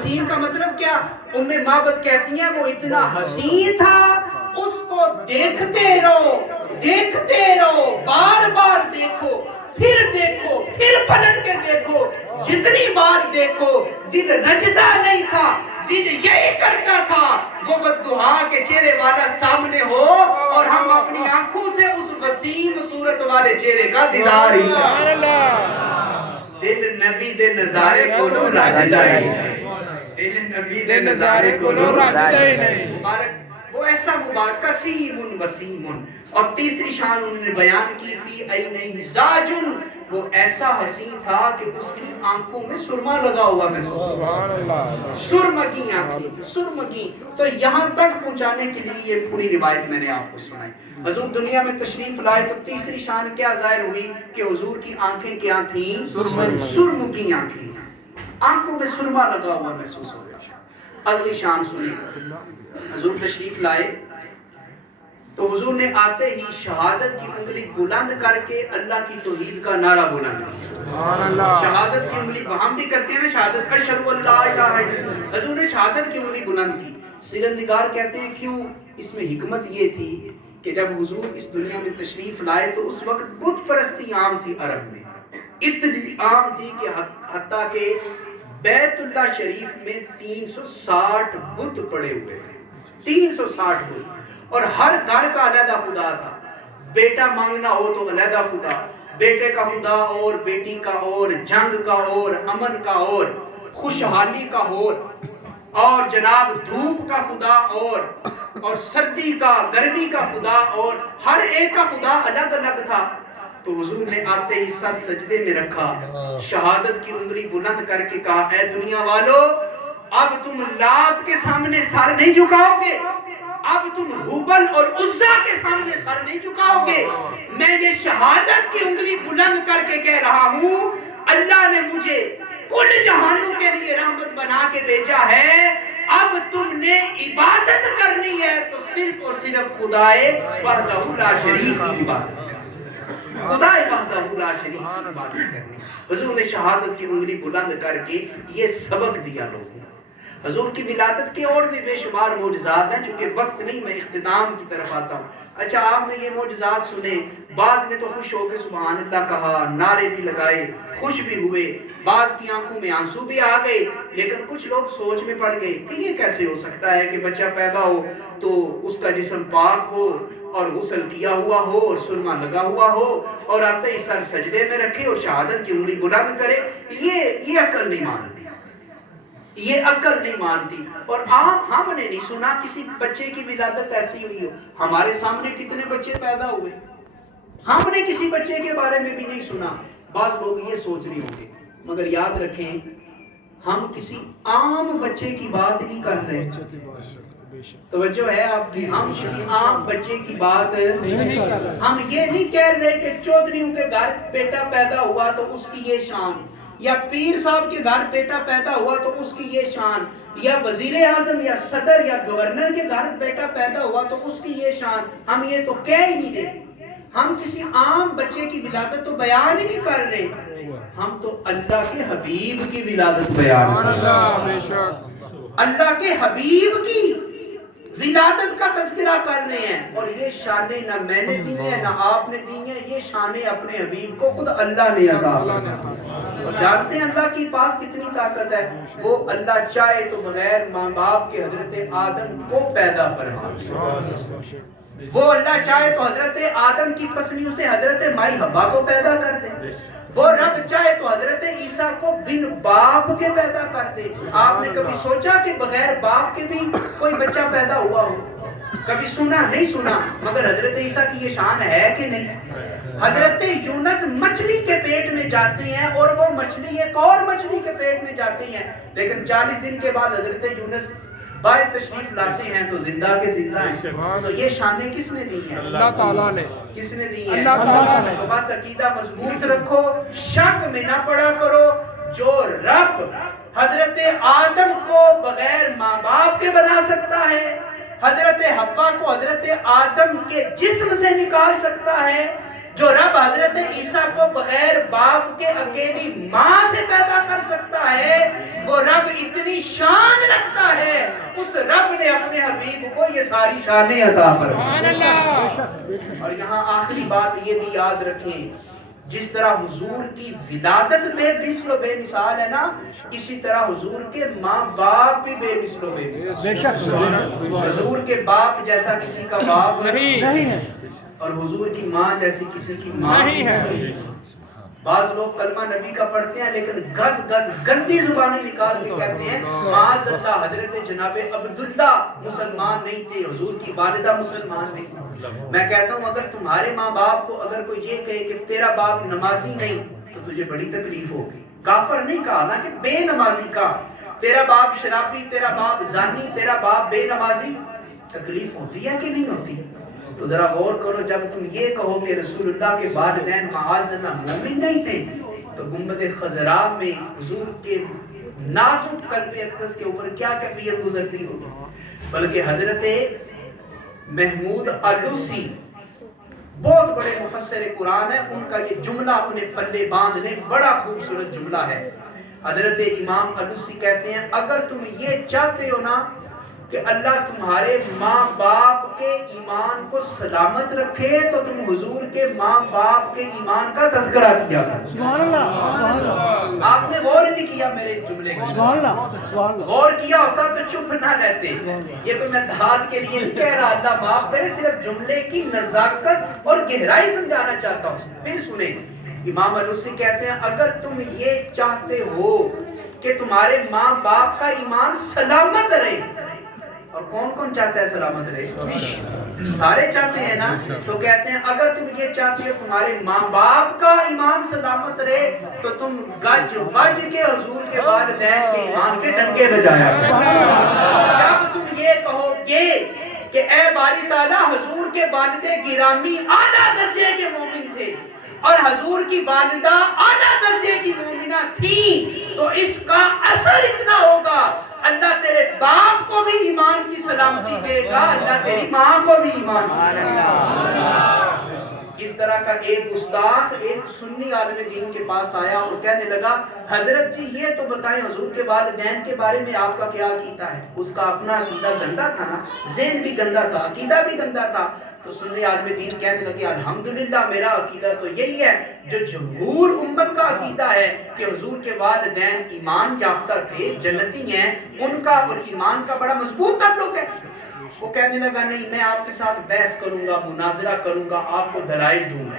وسیم کا مطلب کیا؟ ام معبد کہتی ہیں وہ اتنا حسین تھا، اس کو دیکھتے رہو، بار بار دیکھو، پھر پلٹ کے دیکھو، جتنی بار دیکھو دل رجتا نہیں تھا، دل یہی کرتا تھا وہ بددعا کے چہرے والا سامنے ہو اور ہم اپنی آنکھوں سے اس وسیم صورت والے چہرے کا دیدار ہی دل نبی دے نظارے کو رجتا ہی نہیں، دل نبی دے نظارے کو رجتا ہی نہیں۔ وہ ایسا مبارک کسیم وسیم، اور تیسری شان انہوں نے بیان کی فی عینیہ زاجن، وہ ایسا حسین تھا کہ اس کی آنکھوں میں سرما لگا ہوا محسوس ہوتا، سرمگی آنکھیں، سرمگی۔ تو یہاں تک پہنچانے کے لیے یہ پوری روایت میں نے آپ کو سنائی۔ حضور دنیا میں تشریف لائے تو تیسری شان کیا ظاہر ہوئی کہ حضور کی آنکھیں کیا تھیں؟ سرمگی آنکھیں، آنکھوں میں سرما لگا ہوا محسوس ہو رہا۔ اگلی شان سنیں، حضور تشریف لائے تو حضور نے آتے ہی شہادت کی انگلی بلند کر کے اللہ کی توحید کا نعرہ بلند کیا۔ شہادت کی انگلی ہم بھی کرتے ہیں نا، شہادت اشہد ان لا الہ الا اللہ، حضور نے شہادت کی انگلی بلند کی۔ سیرت نگار کہتے ہیں کیوں؟ اس میں حکمت یہ تھی کہ جب حضور اس دنیا میں تشریف لائے تو اس وقت بت پرستی عام تھی عرب میں، اتنی عام تھی کہ حتیٰ کہ بیت اللہ شریف میں 360 بت پڑے ہوئے ہیں، 360 بت، اور ہر گھر کا علیحدہ خدا تھا۔ بیٹا مانگنا ہو تو علیحدہ خدا، بیٹے کا خدا اور بیٹی کا اور، جنگ کا اور، امن کا اور، خوشحالی کا اور جناب دھوپ کا خدا اور سردی کا گرمی کا خدا، اور ہر ایک کا خدا الگ الگ تھا۔ تو حضور نے آتے ہی سر سجدے میں رکھا، شہادت کی انگلی بلند کر کے کہا اے دنیا والو، اب تم لات کے سامنے سر نہیں جھکاؤ گے، اب تم حبل اور عزا کے سامنے سر نہیں جھکاؤ گے، میں یہ شہادت کی انگلی بلند کر کے کہہ رہا ہوں اللہ نے مجھے کل جہانوں کے لیے رحمت بنا کے بھیجا ہے، اب تم نے عبادت کرنی ہے تو صرف اور صرف خدائے وحدہ لا شریک کی عبادت کرنی، خدائے وحدہ لا شریک کی عبادت کرنی۔ حضور نے شہادت کی انگلی بلند کر کے یہ سبق دیا لوگوں۔ حضور کی ولادت کے اور بھی بے شمار معجزات ہیں، چونکہ وقت نہیں میں اختتام کی طرف آتا ہوں۔ اچھا آپ نے یہ معجزات سنے، بعض نے تو خوش ہو کے سبحان اللہ کہا، نعرے بھی لگائے، خوش بھی ہوئے، بعض کی آنکھوں میں آنسو بھی آ گئے، لیکن کچھ لوگ سوچ میں پڑ گئے کہ یہ کیسے ہو سکتا ہے کہ بچہ پیدا ہو تو اس کا جسم پاک ہو اور غسل کیا ہوا ہو اور سرما لگا ہوا ہو اور آتے ہی سر سجدے میں رکھے اور شہادت کی انگلی بلند کرے، یہ عقل نہیں مانتی، یہ عقل نہیں مانتی۔ اور ہم نے نہیں سنا کسی بچے کی ولادت ایسی ہوئی ہو، ہمارے سامنے کتنے بچے پیدا ہوئے، ہم نے کسی بچے کے بارے میں بھی نہیں سنا۔ بعض لوگ یہ سوچ رہے ہوں گے، مگر یاد رکھیں ہم کسی عام بچے کی بات نہیں کر رہے، توجہ ہے آپ کی، ہم کسی عام بچے کی بات نہیں کر رہے، ہم یہ نہیں کہہ رہے کہ چودھریوں کے گھر بیٹا پیدا ہوا تو اس کی یہ شان، یا پیر صاحب کے گھر بیٹا پیدا ہوا تو اس کی یہ شان، یا وزیر اعظم یا صدر یا گورنر کے گھر بیٹا پیدا ہوا تو اس کی یہ شان، ہم یہ تو کہہ ہی نہیں رہے۔ ہم کسی عام بچے کی ولادت تو بیان ہی نہیں کر رہے، ہم تو اللہ کے حبیب کی ولادت بیان کر رہے ہیں، اللہ کے حبیب کی ولادت کا تذکرہ کر رہے ہیں، اور یہ شانیں نہ میں نے دی ہیں نہ آپ نے دی ہیں، یہ شانیں اپنے حبیب کو خود اللہ نے عطا کی۔ اور جانتے ہیں اللہ کے پاس کتنی طاقت ہے، وہ اللہ چاہے تو بغیر ماں باپ کے حضرت آدم کو پیدا فرما دے، وہ اللہ چاہے تو حضرت آدم کی پسلیوں سے حضرت مائی حوا کو پیدا کر دے، وہ رب چاہے تو حضرت عیسیٰ کو بن باپ کے پیدا کر دے۔ آپ نے کبھی سوچا کہ بغیر باپ کے بھی کوئی بچہ پیدا ہوا ہو؟ کبھی سنا نہیں سنا، مگر حضرت عیسیٰ کی یہ شان ہے کہ نہیں؟ حضرت یونس مچھلی کے پیٹ میں جاتے ہیں اور وہ مچھلی ایک اور مچھلی کے پیٹ میں جاتے ہیں، لیکن 40 دن کے بعد حضرت یونس باہر تشریف لاتے ہیں تو زندہ کے زندہ ہیں۔ تو یہ شانیں کس نے دی ہیں؟ اللہ تعالیٰ نے۔ کس نے دی ہیں؟ اللہ تعالیٰ نے۔ تو بس عقیدہ مضبوط رکھو، شک میں نہ پڑا کرو، جو رب حضرت آدم کو بغیر ماں باپ کے بنا سکتا ہے، حضرت حوا کو حضرت آدم کے جسم سے نکال سکتا ہے، جو رب حضرت عیسیٰ کو بغیر باپ کے اکیلی ماں سے پیدا کر سکتا ہے، وہ رب اتنی شان رکھتا ہے، اس رب نے اپنے حبیب کو یہ ساری شانیں عطا فرمائیں۔ اور یہاں آخری بات یہ بھی یاد رکھیں، جس طرح حضور کی ولادت بے مثل و بے مثال ہے نا، اسی طرح حضور کے ماں باپ بھی بے مثل و بے مثال۔ حضور کے باپ جیسا کسی کا باپ نہیں ہے، اور حضور کی ماں جیسی کسی کی ماں نہیں ہے۔ بعض لوگ کلمہ نبی کا پڑھتے ہیں لیکن گز گز گندی زبانیں نکال کے کہتے ہیں معاذ اللہ حضرت جناب عبداللہ مسلمان نہیں تھے، حضور کی والدہ مسلمان نہیں تھی۔ میں کہتا ہوں اگر تمہارے ماں باپ کو اگر کوئی یہ کہے کہ تیرا باپ نمازی نہیں تو تجھے بڑی تکلیف ہوگی۔ کافر نہیں کہا نا، کہ بے نمازی کا، تیرا باپ شرابی، تیرا باپ زانی، تیرا باپ بے نمازی، تکلیف ہوتی ہے کہ نہیں ہوتی؟ تو ذرا غور کرو، جب تم یہ کہو کہ رسول اللہ کے والدین معاذ اللہ مومن نہیں تھے تو گنبد خضراء میں حضور کے نازک قلب اقدس کے اوپر کیا کیفیت گزرتی ہوگی۔ بلکہ حضرت محمود علوسی بہت بڑے مفسر قرآن ہے، ان کا یہ جملہ اپنے پلے باندھنے، بڑا خوبصورت جملہ ہے۔ حضرت امام علوسی کہتے ہیں اگر تم یہ چاہتے ہو نا کہ اللہ تمہارے ماں باپ کے ایمان کو سلامت رکھے تو تم حضور کے ماں باپ کے ایمان کا تذکرہ کیا کرو۔ آپ نے غور نہیں کیا میرے جملے کو، غور کیا ہوتا تو چپ نہ رہتے۔ یہ تو میں دھات کے لیے نہیں کہہ رہا، اللہ معاف کرے، صرف جملے کی نزاکت اور گہرائی سمجھانا چاہتا ہوں۔ پھر سنیں، امام علوسی کہتے ہیں اگر تم یہ چاہتے ہو کہ تمہارے ماں باپ کا ایمان سلامت رہے، اور کون کون چاہتا ہے سلامت رہے؟ سارے چاہتے ہیں نا۔ تو کہتے ہیں اگر تم یہ چاہتے ہو تمہارے ماں باپ کا ایمان سلامت رہے تو تم گج وج کے حضور کے والدین کے ایمان کے ڈنکے بجایا کرو۔ جب تم یہ کہو گے کہ اے باری تعالیٰ حضور کے والد گرامی اعلیٰ درجے کے مومن تھے اور حضور کی والدہ اعلیٰ درجے کی مومنہ تھی، تو اس کا اثر اتنا ہوگا اللہ تیرے باپ کو بھی ایمان کی سلامتی دے گا، اللہ تیری ماں کو بھی ایمان کی سلامتی۔ اس طرح کا ایک استاد ایک سنی عالم دین کے پاس آیا اور کہنے لگا حضرت جی یہ تو بتائیں حضور کے والدین کے بارے میں آپ کا کیا عقیدہ ہے؟ اس کا اپنا عقیدہ گندا تھا نا، ذہن بھی گندا تھا، عقیدہ بھی گندا تھا۔ تو سنی عالم دین کہنے لگے الحمدللہ میرا عقیدہ تو یہی ہے جو جمہور امت کا عقیدہ ہے کہ حضور کے والدین ایمان یافتہ تھے، جنتی ہیں، ان کا اور ایمان کا بڑا مضبوط تعلق ہے۔ وہ کہنے لگا نہیں میں آپ کے ساتھ بحث کروں گا، مناظرہ کروں گا، آپ کو دلائل دوں گا۔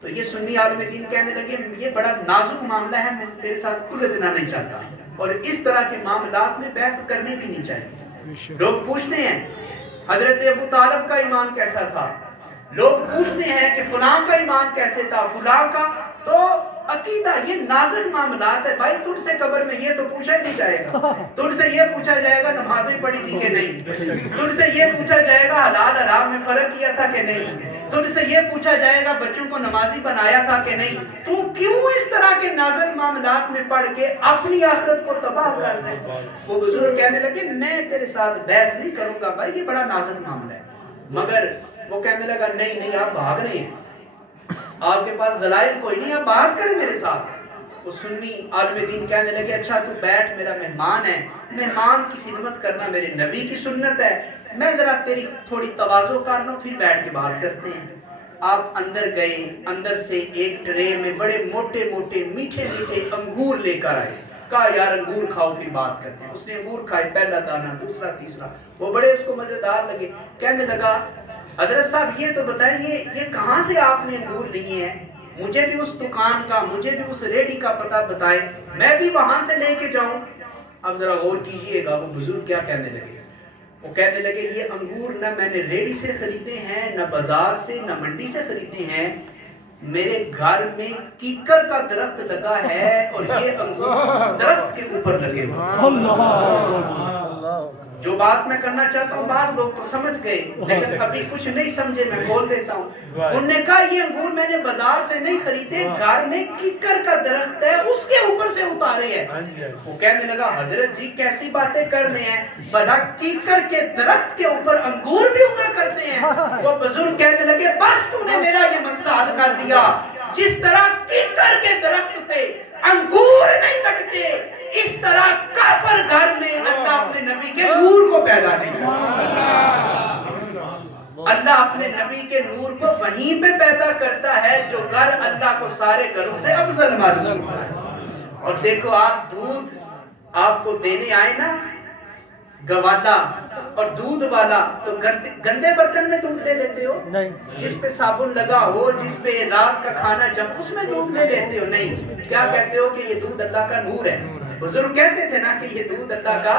تو یہ سنی عالم دین کہنے لگے یہ بڑا نازک معاملہ ہے، میں تیرے ساتھ الجھنا نہیں چاہتا، اور اس طرح کے معاملات میں بحث کرنی بھی نہیں چاہیے۔ لوگ پوچھتے ہیں حضرت ابو طالب کا ایمان کیسا تھا، لوگ پوچھتے ہیں کہ فلاں کا ایمان کیسے تھا، فلاں کا، تو عقیدہ یہ نازک معاملات ہے بھائی، تجھ سے قبر میں یہ تو پوچھا ہی نہیں جائے گا، تجھ سے یہ پوچھا جائے گا نمازیں پڑھی تھی کہ نہیں، تجھ سے یہ پوچھا جائے گا حلال حرام میں فرق کیا تھا کہ نہیں، تجھ سے یہ پوچھا جائے گا بچوں کو نمازی بنایا تھا کہ نہیں۔ تو کیوں اس طرح کے نازک معاملات میں پڑھ کے اپنی آخرت کو تباہ کر رہے ہیں؟ وہ بزرگ کہنے لگے میں تیرے ساتھ بحث نہیں کروں گا بھائی، یہ بڑا نازک معاملہ ہے۔ مگر وہ کہنے لگا نہیں آپ بھاگ رہے ہیں، آپ کے پاس دلائل کوئی نہیں، آپ بات کریں میرے ساتھ۔ وہ سنی عالم دین کہنے لگے اچھا تو بیٹھ، میرا مہمان ہے، مہمان کی خدمت کرنا میرے نبی کی سنت ہے، میں ذرا تیری تھوڑی تواضع کر لوں پھر بیٹھ کے بات کرتے ہیں۔ آپ اندر گئے، اندر سے ایک ٹرے میں بڑے موٹے موٹے میٹھے میٹھے انگور لے کر آئے، کہا یار انگور کھاؤ پھر بات کرتے ہیں۔ اس نے انگور کھائے، پہلا دانہ، دوسرا، تیسرا، وہ بڑے اس کو مزیدار لگے۔ کہنے لگا حضرت صاحب یہ تو بتائیں یہ کہاں سے آپ نے انگور لیے ہیں، مجھے بھی اس دکان کا، مجھے بھی اس ریڈی کا پتہ بتائیں، میں بھی وہاں سے لے کے جاؤں۔ اب ذرا غور کیجئے گا وہ بزرگ کیا کہنے لگے۔ وہ کہنے لگے یہ انگور نہ میں نے ریڈی سے خریدے ہیں، نہ بازار سے، نہ منڈی سے خریدے ہیں، میرے گھر میں کیکر کا درخت لگا ہے اور یہ انگور اس درخت کے اوپر لگے ہوئے۔ جو جو بات میں کرنا چاہتا ہوں بعض لوگ تو سمجھ گئے لیکن ابھی کچھ نہیں سمجھے، میں بول دیتا ہوں. انہوں نے کہا یہ انگور میں نے بازار سے نہیں خریدے، گھر میں کیکر کا درخت ہے اس کے اوپر سے اتارے ہیں. وہ کہنے لگا حضرت جی کیسی باتیں کر رہے ہیں، بھلا کیکر کے درخت کے اوپر انگور بھی اگا کرتے ہیں؟ وہ بزرگ کہنے لگے بس تو نے میرا یہ مسئلہ حل کر دیا. جس طرح کیکر کے درخت پہ انگور نہیں لگتے، اس طرح کافر گھر میں اللہ اپنے نبی کے نور کو پیدا نہیں کرتا. اللہ اپنے نبی کے نور کو وہیں پہ پیدا کرتا ہے جو گھر اللہ کو سارے گھروں سے افضل معلوم ہے. اور دیکھو آپ دودھ آپ کو دینے آئے نا گوالا اور دودھ والا، تو گندے برتن میں دودھ لے لیتے ہو؟ جس پہ صابن لگا ہو، جس پہ رات کا کھانا جم، اس میں دودھ لے لیتے ہو؟ نہیں. کیا کہتے ہو کہ یہ دودھ اللہ کا نور ہے. بزرگ کہتے تھے نا کہ یہ دودھ اللہ کا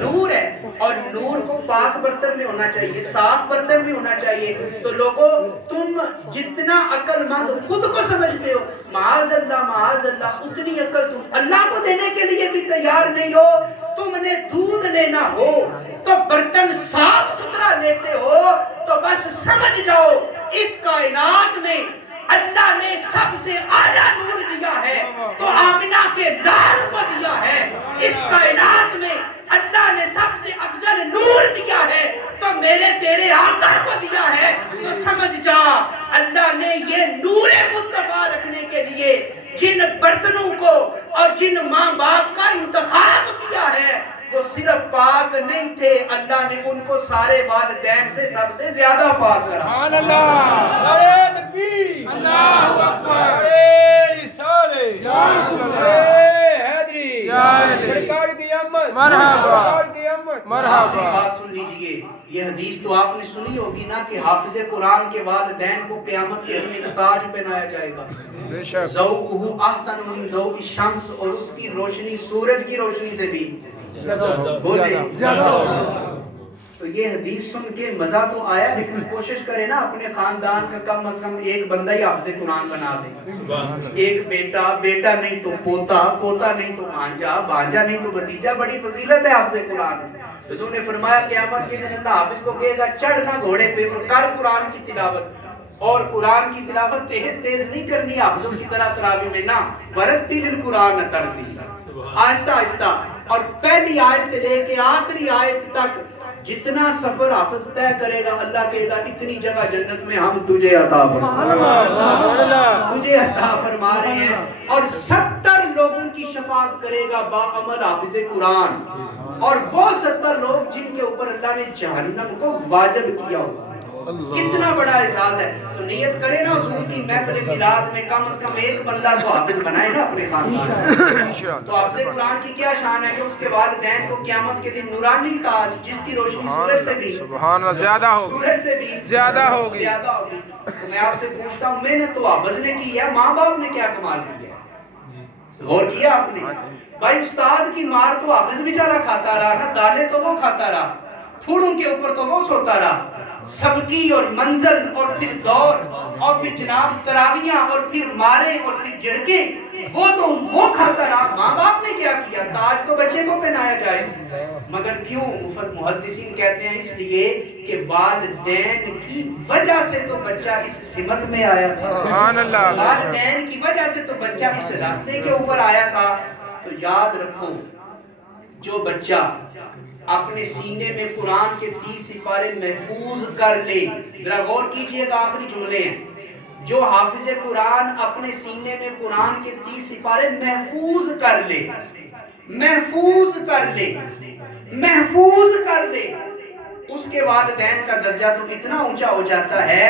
نور ہے، اور نور کو پاک برتن میں ہونا چاہیے، صاف برتن میں ہونا چاہیے. تو لوگوں تم جتنا عقل مند خود کو سمجھتے ہو، معاذ اللہ اتنی عقل تم اللہ کو دینے کے لیے بھی تیار نہیں ہو. تم نے دودھ لینا ہو تو برتن صاف ستھرا لیتے ہو تو بس سمجھ جاؤ اس کائنات میں اللہ نے سب سے اعلیٰ نور دیا ہے تو آمنہ کے لال کو دیا ہے. اس کائنات میں اللہ نے سب سے افضل نور دیا ہے تو میرے تیرے آقا کو دیا ہے. تو سمجھ جا اللہ نے یہ نور مصطفیٰ رکھنے کے لیے جن برتنوں کو اور جن ماں باپ کا انتخاب کیا ہے وہ صرف پاک نہیں تھے، اللہ نے ان کو سارے والدین سے سب سے زیادہ پاک کرا. سبحان اللہ، نعرہ تکبیر، اللہ اکبر، رسالے، حیدری، سرکار کی قیامت، مرحبا، سرکار کی قیامت. مرحبا. بات سن لیجئے، یہ حدیث تو آپ نے سنی ہوگی نا کہ حافظ قرآن کے والدین کو قیامت کے دن ایک تاج پہنایا جائے گا. بے شک. ذوقہ احسن من ذوق الشمس، اور اس کی روشنی سورج کی روشنی سے بھی زیادہ. تو یہ حدیث سن کے مزہ تو آیا، لیکن کوشش کرے نا اپنے خاندان کا کم از کم ایک بندہ ہی حافظ قرآن بنا دے. ایک بیٹا، بیٹا نہیں تو پوتا، پوتا نہیں تو بھانجا، بھانجا نہیں تو بھتیجا. بڑی فضیلت ہے حافظ قرآن. حضور نے فرمایا قیامت کے دن اللہ حافظ کو کہے گا چڑھنا گھوڑے پہ اور کر قرآن کی تلاوت. اور قرآن کی تلاوت تیز تیز نہیں کرنی حافظوں کی طرح تراویح میں نہ، ورتل القرآن ترتیلا، آہستہ آہستہ. اور پہلی آیت سے لے کے آخری آیت تک جتنا سفر حافظ طے کرے گا اللہ کہے گا اتنی جگہ جنت میں ہم تجھے عطا تجھے عطا فرما رہے ہیں. اور 70 لوگوں کی شفاعت کرے گا باعمل حافظ قرآن، اور وہ 70 لوگ جن کے اوپر اللہ نے جہنم کو واجب کیا ہوگا. کتنا بڑا احساس ہے. تو نیت کرے نا حضور کی محفل میلاد میں کم از کم ایک بندہ کو حافظ بنائے نا اپنے خاندان. تو حافظ قرآن کی کیا شان ہے کہ اس کے والدین کو قیامت کے دن نورانی تاج جس کی روشنی سورج سے بھی، سبحان اللہ، زیادہ ہوگی، سورج سے بھی زیادہ ہوگی. تو میں آپ سے پوچھتا ہوں، میں نے تو حافظ نے کی ہے، ماں باپ نے کیا کمال کیا ہے؟ غور کیا آپ نے؟ بھائی استاد کی مار تو حافظ بیچارہ کھاتا رہا نا، دالیں تو وہ کھاتا رہا، پھوڑوں کے اوپر تو وہ سوتا رہا. سبکی اور منزل اور پھر دور اور پھر جناب تراویاں اور پھر مارے اور پھر جھڑکے وہ تو وہ کھاتا رہا. ماں باپ نے کیا کیا؟ تاج تو بچے کو پہنایا جائے. مگر کیوں؟ مفت محدثین کہتے ہیں اس لیے کہ والدین کی وجہ سے تو بچہ اس سمت میں آیا تھا. سبحان اللہ. والدین کی وجہ سے تو بچہ اس راستے کے اوپر آیا تھا. تو یاد رکھو جو بچہ اپنے سینے میں قرآن کے 30 سپارے محفوظ کر لے، ذرا غور کیجئے گا آخری جملے ہیں، جو حافظ قرآن اپنے سینے میں قرآن کے 30 سپارے محفوظ کر لے، محفوظ کر لے، محفوظ کر لے، اس کے والدین کا درجہ تو اتنا اونچا ہو جاتا ہے.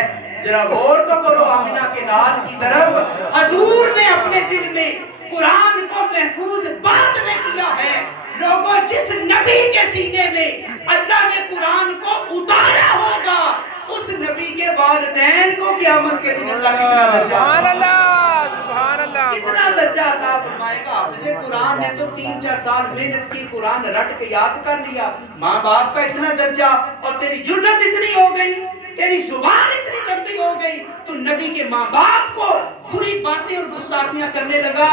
ذرا غور تو کرو آمنہ کے لال کی طرف. حضور نے اپنے دل میں قرآن کو محفوظ بعد میں کیا ہے. لوگوں جس نبی کے سینے میں اللہ نے قرآن کو اتارا ہوگا اس نبی کے والدین کو قیامت کے دن اللہ کتنا درجہ، سبحان اللہ، سبحان اللہ، کتنا درجہ عطا فرمائے گا. حافظ قرآن نے تو 3-4 سال محنت کی، قرآن رٹ کے یاد کر لیا. ماں باپ کا اتنا درجہ، اور تیری جرت اتنی ہو گئی، تیری زبان اتنی لمبی ہو گئی تو نبی کے ماں باپ کو بری باتیں اور گستاخیاں کرنے لگا.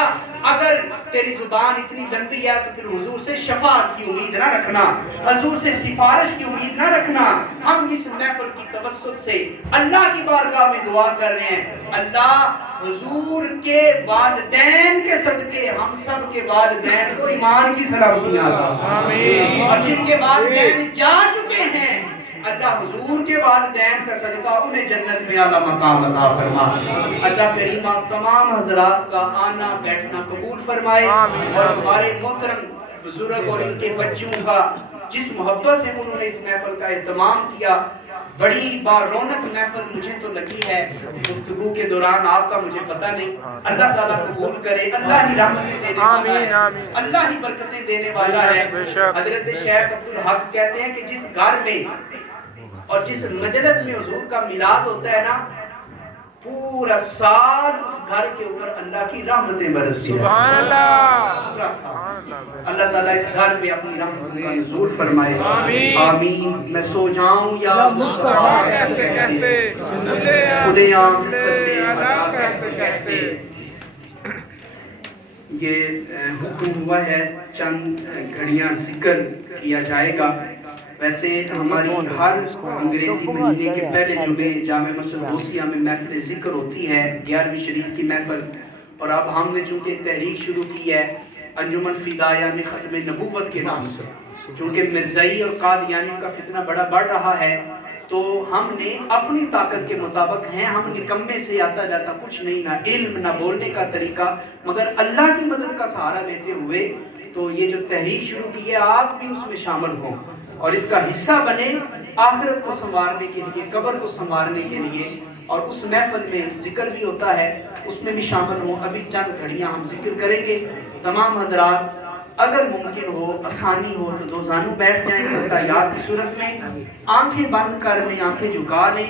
اگر تیری زبان اتنی لمبی ہے تو پھر حضور سے شفاعت کی امید نہ رکھنا، حضور سے سفارش کی امید نہ رکھنا۔ ہم اس محفل کی توسط سے اللہ کی بارگاہ میں دعا کر رہے ہیں، اللہ حضور کے والدین کے صدقے ہم سب کے والدین کو ایمان کی سلامتیاں عطا، اور جن کے والدین جا چکے ہیں اللہ حضور کے والدین کا صدقہ انہیں جنت میں اعلیٰ مقام عطا فرما۔ اللہ کریم آپ تمام حضرات کا آنا بیٹھنا قبول فرمائے، اور ہمارے محترم بزرگ اور ان کے بچوں کا جس محبت سے انہوں نے اس محفل کا اہتمام کیا، بڑی بار رونق محفل مجھے تو لگی ہے، گفتگو کے دوران آپ کا مجھے پتہ نہیں۔ اللہ تعالیٰ قبول کرے، اللہ ہی رحمتیں دینے والا ہے، اللہ ہی برکتیں دینے والا ہے۔ حضرت شیخ عبدالحق کہتے ہیں کہ جس گھر میں اور جس مجلس میں حضور کا میلاد ہوتا ہے نا، پورا سال اس گھر کے اوپر اللہ کی رحمتیں برستی ہیں۔ سبحان اللہ، پورا سال اللہ تعالیٰ اس گھر پہ اپنی رحمت کا نزول فرمائے، آمین۔ میں سو جاؤں یا مصطفیٰ کہتے کہتے، خدے آنکھ صلی اللہ کہتے کہتے۔ یہ حکم ہوا ہے چند گھڑیاں ذکر کیا جائے گا۔ ویسے ہماری ہر انگریزی مہینے کے پہلے جمعے جامع مسجد غوثیہ میں محفل ذکر ہوتی ہے، 11ویں شریف کی محفل، اور اب ہم نے چونکہ تحریک شروع کی ہے انجمن فدائیہ میں ختم نبوت کے نام سے، چونکہ مرزائی اور قادیانی کا فتنہ بڑا بڑھ رہا ہے، تو ہم نے اپنی طاقت کے مطابق ہیں، ہم نکمے سے آتا جاتا کچھ نہیں، نہ علم نہ بولنے کا طریقہ، مگر اللہ کی مدد کا سہارا لیتے ہوئے تو یہ جو تحریک شروع کی ہے آپ بھی اس میں شامل ہوں اور اس کا حصہ بنے، آخرت کو سنوارنے کے لیے، قبر کو سنوارنے کے لیے۔ اور اس محفل میں ذکر بھی ہوتا ہے، اس میں بھی شامل ہوں۔ ابھی چند گھڑیاں ہم ذکر کریں گے، تمام حضرات اگر ممکن ہو، آسانی ہو تو دو زانو بیٹھ جائیں گے تحیات کی صورت میں، آنکھیں بند کر لیں، آنکھیں جھکا لیں،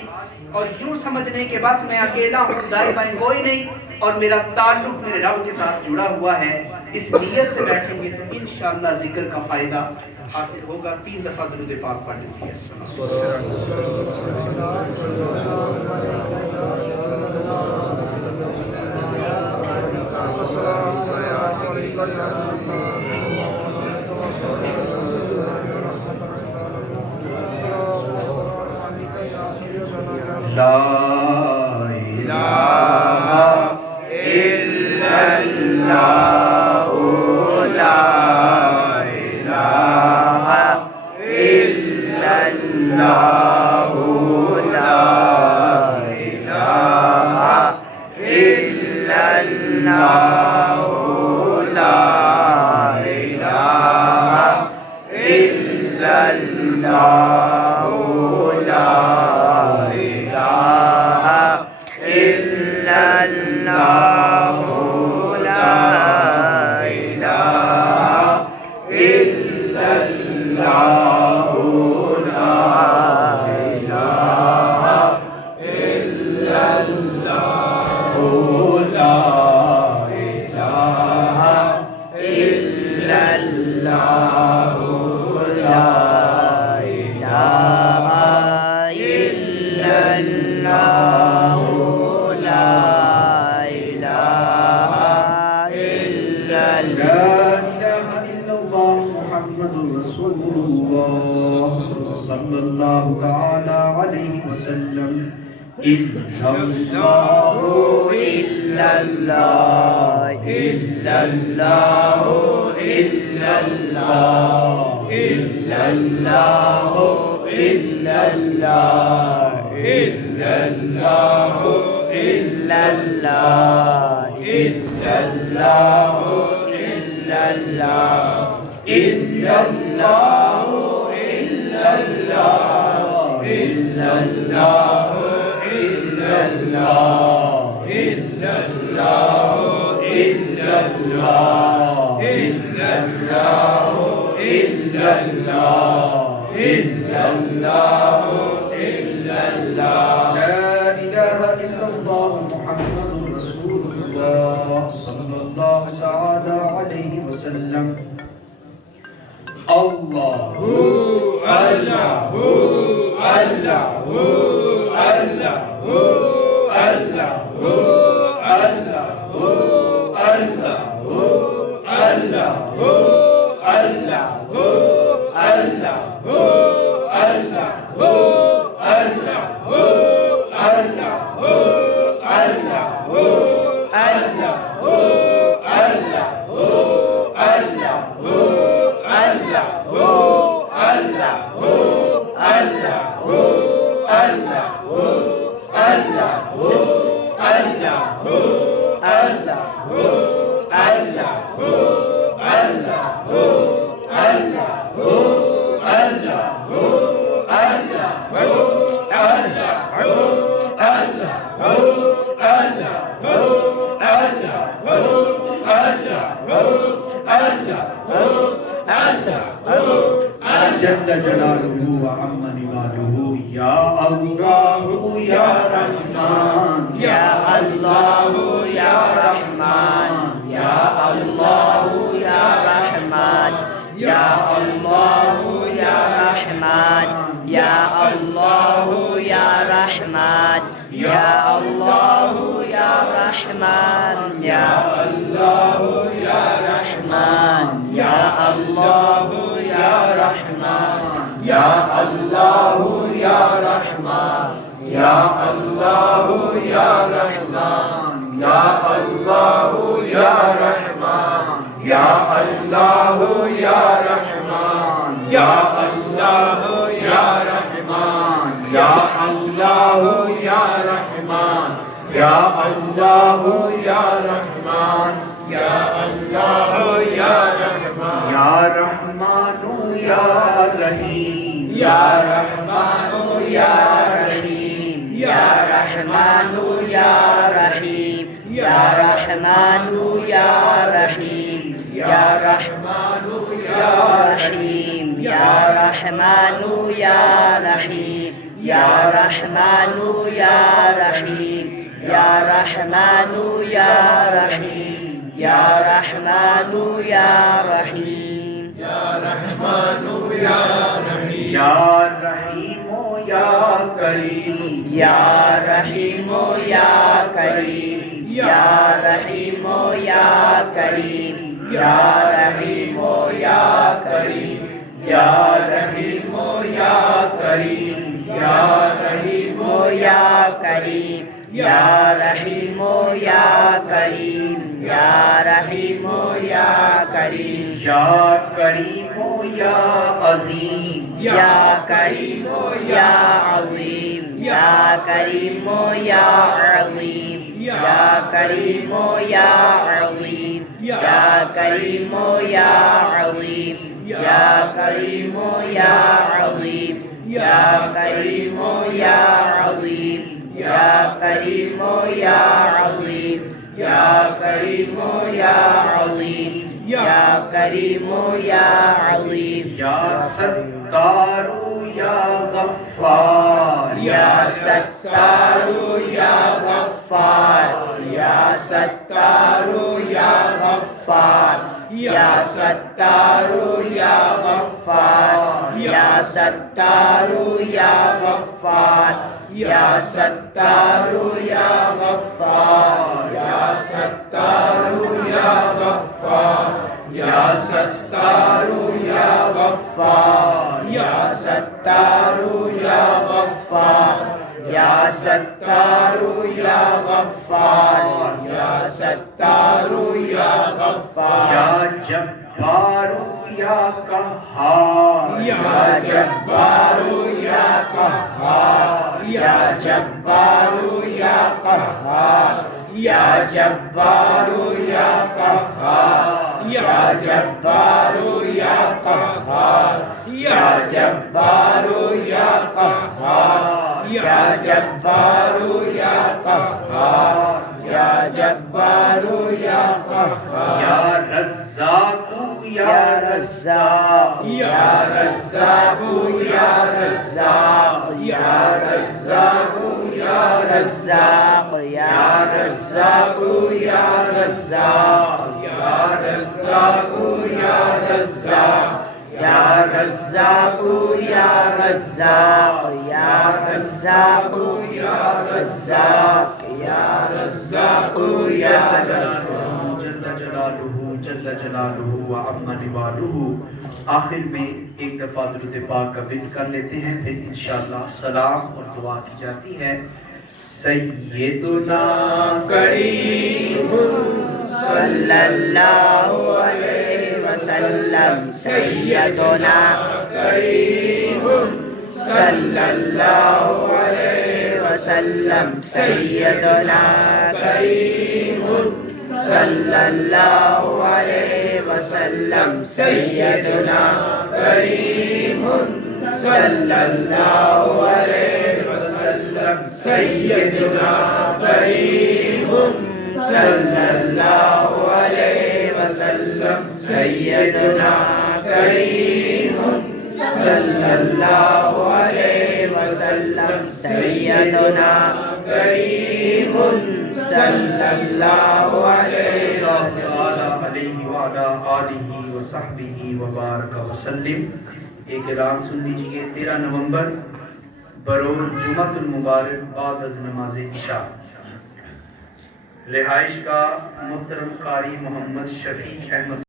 اور یوں سمجھ لیں کہ بس میں اکیلا ہوں، دائیں بائیں کوئی نہیں، اور میرا تعلق میرے رب کے ساتھ جڑا ہوا ہے۔ اس نیت سے بیٹھیں گے تو انشاءاللہ ذکر کا فائدہ حاصل ہوگا۔ 3 دفعہ درود پاک پڑھ لیجیے۔ لا الہ الا اللہ، لا الہ الا اللہ، لا الہ الا اللہ، لا الہ الا اللہ، لا اللہ جل جلالہ وعم نوالہ یا اللہ یا رحمان یا اللہ یا رحمان یا اللہ یا رحمان یا اللہ یا رحمان یا اللہ یا رحمان یا اللہ یا رحمان یا اللہ یا رحمان یا اللہ یا رحمان یا اللہ یا رحمان یا اللہ یا رحمان یا اللہ یا رحمان یا اللہ یا رحمان یا اللہ یا رحمان یا اللہ یا رحمان یا اللہ یا رحمان یا اللہ یا رحمان یا رحمان یا رحیم یا رحمان یا رحیم یا رحمان یا رحیم یا رحمان یا رحیم یا رحمان یا رحیم یا رحمان یا رحیم یا رحمان یا رحیم یا رحمان یا رحیم یا رحمان یا رحیم یا رحمان یا رحیم یا رحیم یا کریم یا رحیم یا کریم یا رحیم یا کریم یا رحیم یا کریم یا رحیم یا کریم یا رحیم یا کریم یا رحیم یا کریم یا رحیم یا کریم یا کریم یا عظیم یا کریم یا عظیم یا کریم یا عظیم یا کریم یا عظیم یا کریم یا عظیم یا کریم یا عظیم یا کریم یا عظیم یا کریم یا عظیم یا کریم یا عظیم یا کریم یا عظیم یا ستار یا غفار یا ستار یا غفار یا ستار یا غفار یا ستار یا غفار یا ستار یا غفار یا ستار یا غفار یا ستار یا غفار یا ستار یا غفار یا ستار یا غفار یا ستار یا غفار یا ستار یا غفار یا جبار یا قہار یا جبار یا قہار یا جبار یا قہار یا جبار یا قہار یا جبار یا قہار یا جبار یا قہار یا جبار یا قہار یا جبار یا قہار یا رزاق یا رزاق یا رزاق یا رزاق یا رزاق یا رزاق یا رزاق یا رزاق یا رزاق یا رزاق یا رزاق یا رزاق یا رزاق یا رزاق یا رزاق یا رزاق جل جلالہ وعم نوالہ آخر میں ایک دفعہ درود پاک کا ورد کر لیتے ہیں، پھر انشاءاللہ سلام اور دعا کی جاتی ہے۔ سیدنا کریم صلی اللہ علیہ وسلم سیدنا کریم صلی اللہ علیہ وسلم سیدنا کریم صلی اللہ علیہ وسلم سیدنا کریم صلی اللہ علیہ وسلم سیدنا کریم صلی اللہ علیہ وسلم سیدنا کریم صلی اللہ علیہ وسلم سیدنا کریم صلی اللہ علیہ وسلم وعلی آلہ وصحبہ وبارک وسلم۔ ایک اعلان سن لیجئے، 13 نومبر بروز جمعۃ المبارک بعد از نماز عشاء رہائش کا محترم قاری محمد شفیق احمد